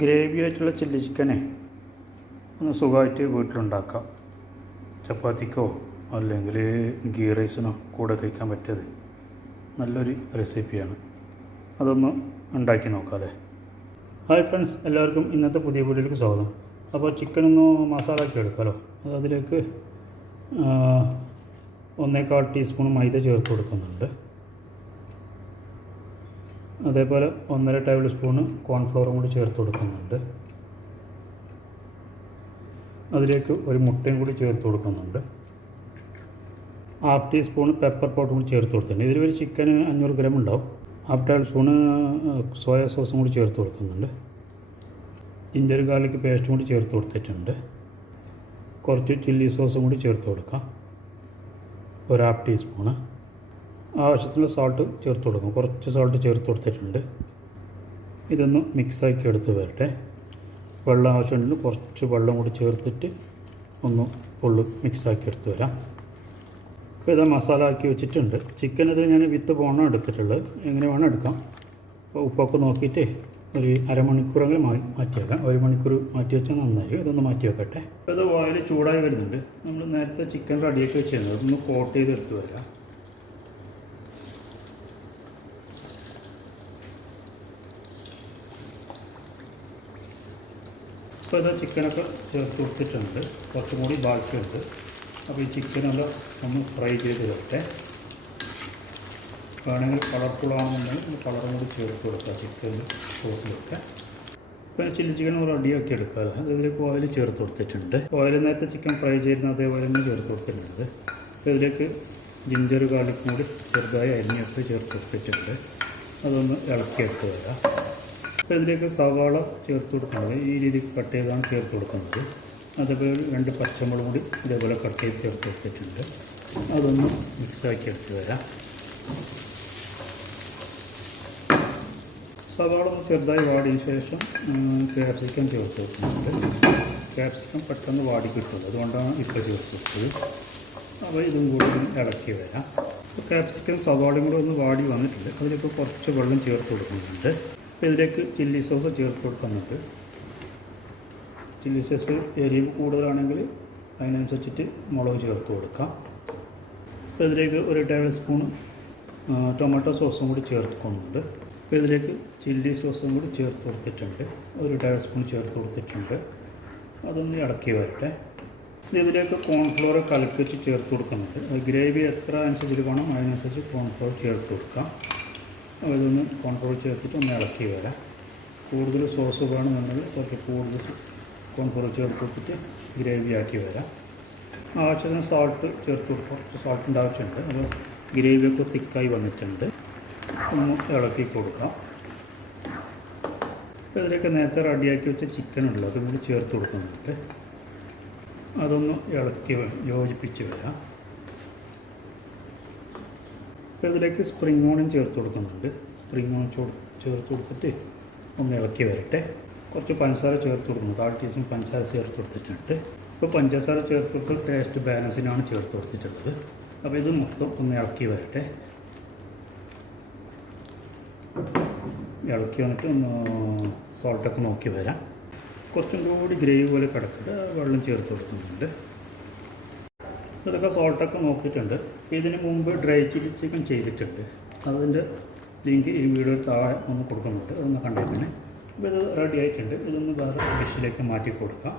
Gravy ആയിട്ടുള്ള chilli ചിക്കനെ ഒന്ന് സുഖമായിട്ട് വീട്ടിലുണ്ടാക്കാം. ചപ്പാത്തിക്കോ അല്ലെങ്കിൽ ഗീ റൈസിനോ കൂടെ കഴിക്കാൻ പറ്റിയത് നല്ലൊരു റെസിപ്പിയാണ്. അതൊന്ന് ഉണ്ടാക്കി നോക്കാം അല്ലേ ഹായ് ഫ്രണ്ട്സ് എല്ലാവർക്കും ഇന്നത്തെ പുതിയ വീഡിയോയിലേക്ക് സ്വാഗതം. അപ്പോൾ ചിക്കൻ ഒന്ന് മസാല ആക്കി എടുക്കാമല്ലോ അത് അതിലേക്ക് ഒന്നേക്കാൾ ടീസ്പൂൺ മൈദ ചേർത്ത് കൊടുക്കുന്നുണ്ട്. അതേപോലെ ഒന്നര ടേബിൾ സ്പൂണ് കോൺഫ്ലോറും കൂടി ചേർത്ത് കൊടുക്കുന്നുണ്ട്. അതിലേക്ക് ഒരു മുട്ടയും കൂടി ചേർത്ത് കൊടുക്കുന്നുണ്ട്. ഹാഫ് ടീസ്പൂൺ പെപ്പർ പൗഡറും കൂടി ചേർത്ത് കൊടുത്തിട്ടുണ്ട്. ഇതിലൊരു ഒരു ചിക്കന് അഞ്ഞൂറ് ഗ്രാം ഉണ്ടാവും. ഹാഫ് ടേബിൾ സ്പൂണ് സോയ സോസും കൂടി ചേർത്ത് കൊടുക്കുന്നുണ്ട്. ജിഞ്ചർ ഗാർലിക് പേസ്റ്റും കൂടി ചേർത്ത് കൊടുത്തിട്ടുണ്ട്. കുറച്ച് ചില്ലി സോസും കൂടി ചേർത്ത് കൊടുക്കാം. ഒരു ഹാഫ് ടീസ്പൂണ്. ആവശ്യത്തിനുള്ള സോൾട്ട് ചേർത്ത് കൊടുക്കും. കുറച്ച് സോൾട്ട് ചേർത്ത് കൊടുത്തിട്ടുണ്ട്. ഇതൊന്ന് മിക്സാക്കി എടുത്ത് വരട്ടെ. വെള്ളം ആവശ്യമുണ്ടെങ്കിൽ കുറച്ച് വെള്ളം കൂടി ചേർത്തിട്ട് ഒന്ന് ഫുള്ള് മിക്സാക്കി എടുത്ത് വരാം. ഇപ്പോൾ ഇതാ മസാല ആക്കി വെച്ചിട്ടുണ്ട്. ചിക്കൻ ഇത് ഞാൻ വിത്ത് പോകണം എടുത്തിട്ടുള്ളത്. എങ്ങനെ വേണം എടുക്കാം. അപ്പോൾ ഉപ്പൊക്കെ നോക്കിയിട്ട് ഒരു അരമണിക്കൂറെങ്കിലും മാ മാറ്റി വെക്കാം ഒരു മണിക്കൂർ മാറ്റി വെച്ചാൽ നന്നായി. ഇതൊന്ന് മാറ്റി വെക്കട്ടെ. ഇപ്പോൾ ഇത് ഓയിൽ ചൂടായി വരുന്നുണ്ട്. നമ്മൾ നേരത്തെ ചിക്കൻ റെഡിയാക്കി വെച്ചിരുന്നത്. ഒന്ന് കോട്ട് ചെയ്ത് എടുത്ത് വരാം. ഇപ്പോൾ ഇത് ചിക്കനൊക്കെ ചേർത്ത് കൊടുത്തിട്ടുണ്ട്. കുറച്ചും കൂടി ബാക്കിയുണ്ട്. അപ്പോൾ ഈ ചിക്കനെല്ലാം ഒന്ന് ഫ്രൈ ചെയ്ത് വരട്ടെ വേണമെങ്കിൽ കളർഫുൾ ആണെന്നുണ്ടെങ്കിൽ കളറും കൂടി ചേർത്ത് കൊടുക്കുക ചിക്കനിൽ സോസിലൊക്കെ ഇപ്പോൾ ചില്ലി ചിക്കൻ ഒരു അടിയൊക്കെ എടുക്കാറ് ഇതിലേക്ക് ഓയിൽ ചേർത്ത് കൊടുത്തിട്ടുണ്ട്. ഓയിൽ നേരത്തെ ചിക്കൻ ഫ്രൈ ചെയ്യുന്ന അതേപോലെ തന്നെ ചേർത്ത് കൊടുത്തിട്ടുണ്ട്. അപ്പോൾ ഇതിലേക്ക് ജിഞ്ചർ ഗാർലിക്കും കൂടി ചെറുതായി അരിഞ്ഞൊക്കെ ചേർത്ത് കൊടുത്തിട്ടുണ്ട്. അതൊന്ന് ഇളക്കി ഇളക്കിയെടുത്ത് വരാം. അപ്പോൾ ഇതിലേക്ക് സവാള ചേർത്ത് കൊടുക്കുന്നത്. ഈ രീതിക്ക് കട്ട് ചെയ്താണ് ചേർത്ത് കൊടുക്കുന്നത്. അതേപോലെ രണ്ട് പച്ചമുളക് കൂടി ഇതേപോലെ കട്ട് ചെയ്ത് ചേർത്ത് കൊടുത്തിട്ടുണ്ട്. അതൊന്ന് മിക്സാക്കി എടുത്ത് വരാം. സവാള ചെറുതായി വാടിയ ശേഷം ക്യാപ്സിക്കം ചേർത്ത് വെക്കുന്നുണ്ട് ക്യാപ്സിക്കം പെട്ടെന്ന് വാടി കിട്ടുള്ളൂ അതുകൊണ്ടാണ് ഇപ്പോൾ ചേർത്ത് വെച്ചത് അപ്പോൾ ഇതും കൂടി ഇളക്കി വരാം. ക്യാപ്സിക്കം സവാളയും കൂടെ ഒന്ന് വാടി വന്നിട്ടുണ്ട്. അതിലിപ്പോൾ കുറച്ച് വെള്ളം ചേർത്ത് കൊടുക്കുന്നുണ്ട്. അപ്പോൾ ഇതിലേക്ക് ചില്ലി സോസ് ചേർത്ത് കൊടുക്കുന്നുണ്ട്. ചില്ലി സോസ് എരിവ് കൂടുതലാണെങ്കിൽ അതിനനുസരിച്ചിട്ട് മുളക് ചേർത്ത് കൊടുക്കാം. അപ്പോൾ ഇതിലേക്ക് ഒരു ടേബിൾ സ്പൂൺ ടൊമാറ്റോ സോസും കൂടി ചേർത്ത് കൊണ്ടുണ്ട് അപ്പോൾ ഇതിലേക്ക് ചില്ലി സോസും കൂടി ചേർത്ത് കൊടുത്തിട്ടുണ്ട്. ഒരു ടേബിൾ സ്പൂൺ ചേർത്ത് കൊടുത്തിട്ടുണ്ട്. അതൊന്ന് ഇളക്കി വരട്ടെ. ഇതിലേക്ക് കോൺഫ്ലോർ കലക്കിച്ച് ചേർത്ത് കൊടുക്കുന്നുണ്ട്. ഗ്രേവി എത്ര അനുസരിച്ച് വേണം അതിനനുസരിച്ച് കോൺഫ്ലോർ ചേർത്ത് കൊടുക്കാം. ഇതൊന്ന് കൺട്രോൾ ചേർത്തിട്ട് ഒന്ന് ഇളക്കി വരാം കൂടുതൽ സോസ് വേണമെന്നുണ്ടെങ്കിൽ കുറച്ച് കൂടുതൽ കൺട്രോൾ ചേർത്ത് കൊടുത്തിട്ട് ഗ്രേവി ആക്കി വരാം. ആവശ്യത്തിന് സോൾട്ട് ചേർത്ത് കുറച്ച് സോൾട്ടിന്റെ ആവശ്യമുണ്ട്. അപ്പോൾ ഗ്രേവിയൊക്കെ തിക്കായി വന്നിട്ടുണ്ട്. ഒന്ന് ഇളക്കി കൊടുക്കാം. അപ്പോൾ ഇതിലേക്ക് നേരത്തെ റെഡിയാക്കി വെച്ച ചിക്കൻ ഉണ്ടല്ലോ അതും കൂടി ചേർത്ത് കൊടുക്കുന്നുണ്ട്. അതൊന്ന് ഇളക്കി യോജിപ്പിച്ച് വരാം. അപ്പോൾ ഇതിലേക്ക് സ്പ്രിംഗ് ഓണും ചേർത്ത് കൊടുക്കുന്നുണ്ട്. സ്പ്രിംഗ് ഓൺ ചേർത്ത് കൊടുത്തിട്ട് ഒന്ന് ഇളക്കി വരട്ടെ. കുറച്ച് പഞ്ചസാര ചേർത്ത് കൊടുക്കുന്നു. കാൽ ടീസ്പൂൺ പഞ്ചസാര ചേർത്ത് കൊടുത്തിട്ടുണ്ട്. ഇപ്പോൾ പഞ്ചസാര ചേർത്ത് കൊടുത്ത് ടേസ്റ്റ് ബാലൻസിനാണ് ചേർത്ത് കൊടുത്തിട്ടുള്ളത്. അപ്പോൾ ഇത് മൊത്തം ഒന്ന് ഇളക്കി വരട്ടെ. ഇളക്കി വന്നിട്ട് ഒന്ന് സോൾട്ടൊക്കെ നോക്കി വരാം. കുറച്ചും കൂടി ഗ്രേവി പോലെ കിടക്കിട്ട്. വെള്ളം ചേർത്ത് കൊടുക്കുന്നുണ്ട്. ഇതൊക്കെ സോൾട്ടൊക്കെ നോക്കിയിട്ടുണ്ട്. ഇതിന് മുമ്പ് ഡ്രൈ ചില്ലി ചിക്കൻ ചെയ്തിട്ടുണ്ട്. അതിന്റെ ലിങ്ക് ഈ വീഡിയോ താഴെ ഒന്ന് കൊടുക്കുന്നുണ്ട്. അതൊന്ന് കണ്ടേക്കണേ അപ്പോൾ ഇത് റെഡി ആയിട്ടുണ്ട്. ഇതൊന്ന് വേറെ ഡിഷിലേക്ക് മാറ്റി കൊടുക്കാം.